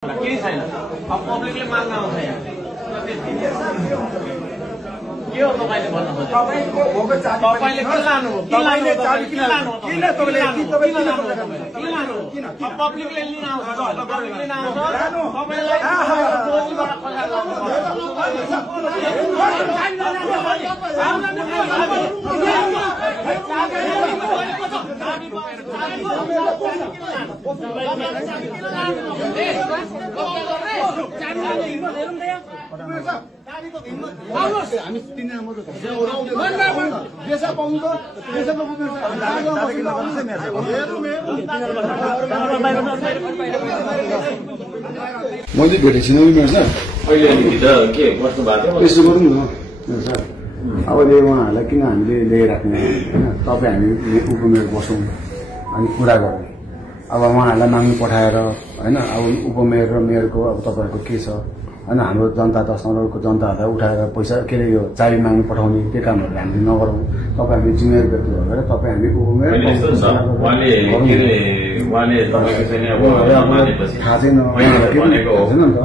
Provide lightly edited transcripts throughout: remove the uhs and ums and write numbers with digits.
केही छैन अब पब्लिकले माग्न आउँछ यहाँ के हो तपाईले भन्नु खोजेको तपाईले के लानु तपाईले चाबी किन लानु किन तपाईले किन लानु अब पब्लिकले लिन आउँछ पब्लिकले लिन आउँछ तपाईलाई जोगीबाट खसा हामी तिनजना मात्र मैले भेटेको छु मेरो सर के बस्नु भएको यसो गरौँ न सर अब उहाँहरूलाई किन हामीले ल्याइराख्ने होइन तपाईँ हामी उपमेयर बसौँ अनि कुरा गरौँ अब उहाँहरूलाई माग्नु पठाएर होइन अब उपमेयर र मेयरको अब तपाईँहरूको के छ होइन हाम्रो जनता 10 नम्बरको जनताहरूलाई उठाएर पैसा के अरे यो चाबी माग्नु पठाउने त्यो कामहरू हामीले नगरौँ तपाईँ हामी जिम्मेवार व्यक्ति भएर तपाईँ हामी उपमेयर थाहा छैन नि त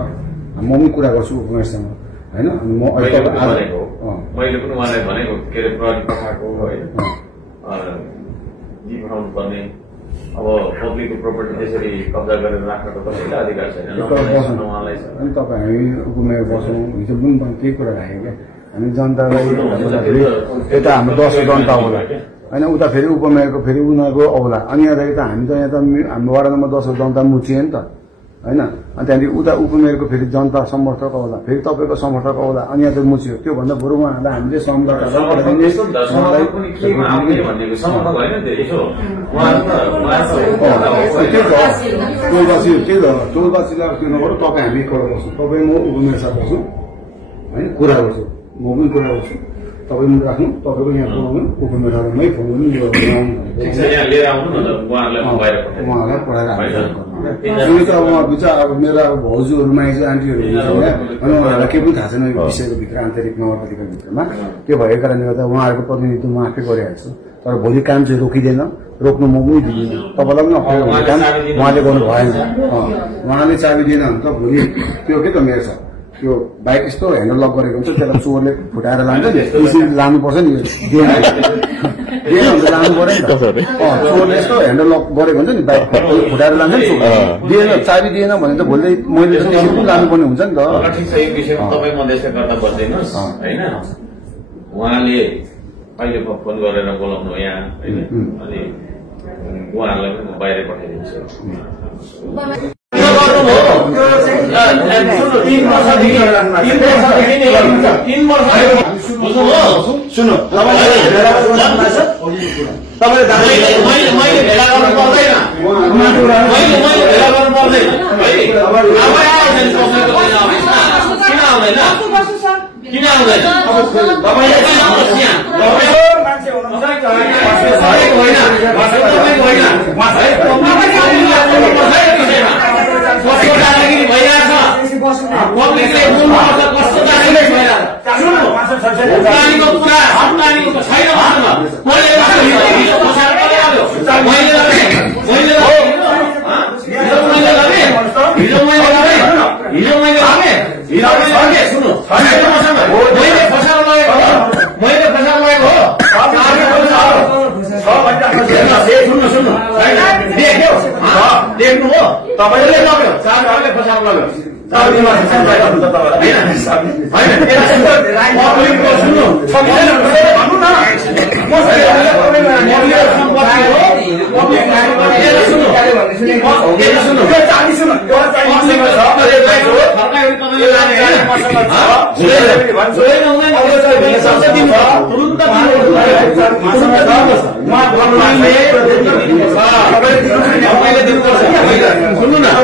म पनि कुरा गर्छु उपमेयरसँग होइन अनि म मैले पनि उहाँलाई भनेको के अरे प्रहरी पठाएको होइन जी पठाउनु पर्ने अब पब्लिकको प्रोपर्टी त्यसरी कब्जा गरेर राख्नको कसैलाई अधिकार छैन उहाँलाई अनि तपाईँ हामी उपमेयर बसौँ हिजो पनि त्यही कुरा राखेँ क्या हामी जनतालाई यता हाम्रो 10 जनता होला होइन उता फेरि उपमेयरको फेरि उनीहरूको औला अनि यहाँ त हामी त यहाँ त हाम्रो वार्ड नम्बर 10 जनता मुचियो नि त होइन अनि त्यहाँदेखि उता उपमेयरको फेरि जनता समर्थक होला फेरि तपाईँको समर्थक होला अनि यहाँ त मुचियो त्योभन्दा बरु उहाँहरूलाई हामीले टोलबासीलाई त्यो नगरौँ तपाईँ हामी एकपल्ट बस्छौँ तपाईँ म उपमेयर साथ बस्छौँ होइन कुरा गर्छु म पनि कुरा गर्छु तपाईँ पनि राख्नु तपाईँको यहाँ बोलाउनु उपमेयरमै फोन उहाँलाई पढाएर त अब विचार अब मेरो अब भाउजूहरू माइजू आन्टीहरू हुन्छ होइन अनि उहाँहरूलाई केही पनि थाहा छैन यो विषयको भित्र आन्तरिक नगरपालिका भित्रमा त्यो भएको कारणले गर्दा उहाँहरूको प्रतिनिधित्व म आफै गरिरहेको छु तर भोलि काम चाहिँ रोकिँदैन रोक्नु म पनि दिँदिनँ तपाईँलाई पनि अप्ठ्यारो हुने काम उहाँले गर्नु भएन उहाँले चाबी दिएन भने त भोलि त्यो के त मेरो छ त्यो बाइक यस्तो ह्यान्डल लक गरेको हुन्छ त्यसलाई चोरले फुटाएर लान्छ नि त्यसरी लानुपर्छ नि दिएन भने लानु पर्यो नि त चोरले यस्तो ह्यान्डल लक गरेको हुन्छ नि बाइक फुटाएर लान्छ नि चोर दिएन चाबी दिएन भने त भोलि मैले त्यसरी पनि लानुपर्ने हुन्छ नि त ठिक छ यो विषयमा तपाईँ मध्यस्थ गर्दा बस्दैनस् होइन उहाँले अहिले फोन गरेर बोलाउनु यहाँ होइन अनि उहाँहरूलाई पनि म बाहिर पठाइदिन्छु देख्नु हो तपाईँले लग्यो 4 घरले फसाउ लग्यो सुन्नु न हो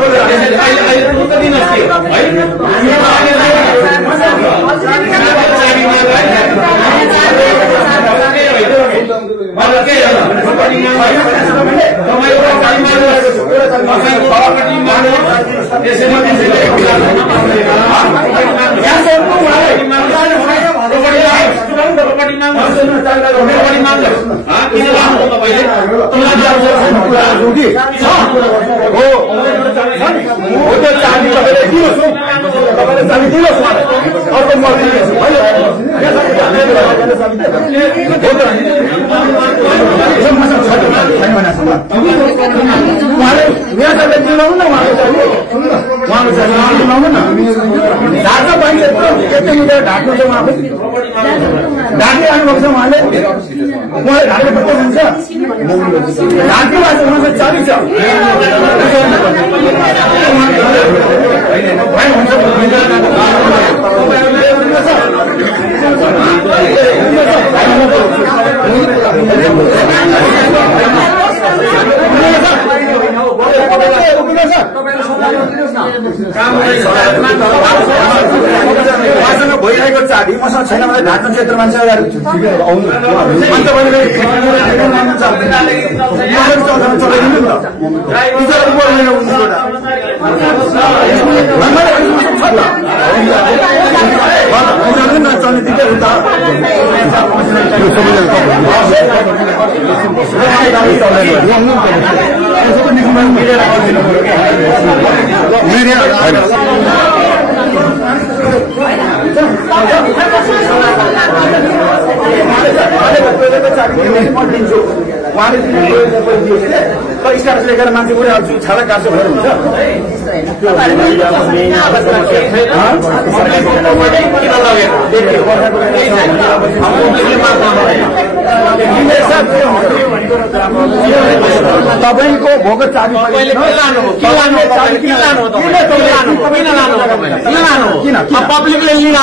यस्तो मिटर ढाक्नुहुन्छ उहाँ पनि ढाक्दै आउनुभएको छ उहाँले उहाँले ढाक्ने पत्ता हुन्छ ढाक्नु भएको उहाँ चाबी छ भइरहेको चाबी मसँग छैन भने ढाक्न क्षेत्र मान्छे अगाडि आउनु अन्त स्टाटस लेखेर मान्छे उनीहरू छाडा काट्छ भनेर हुन्छ तपाईँको भोको चाबी पब्लिकले लिन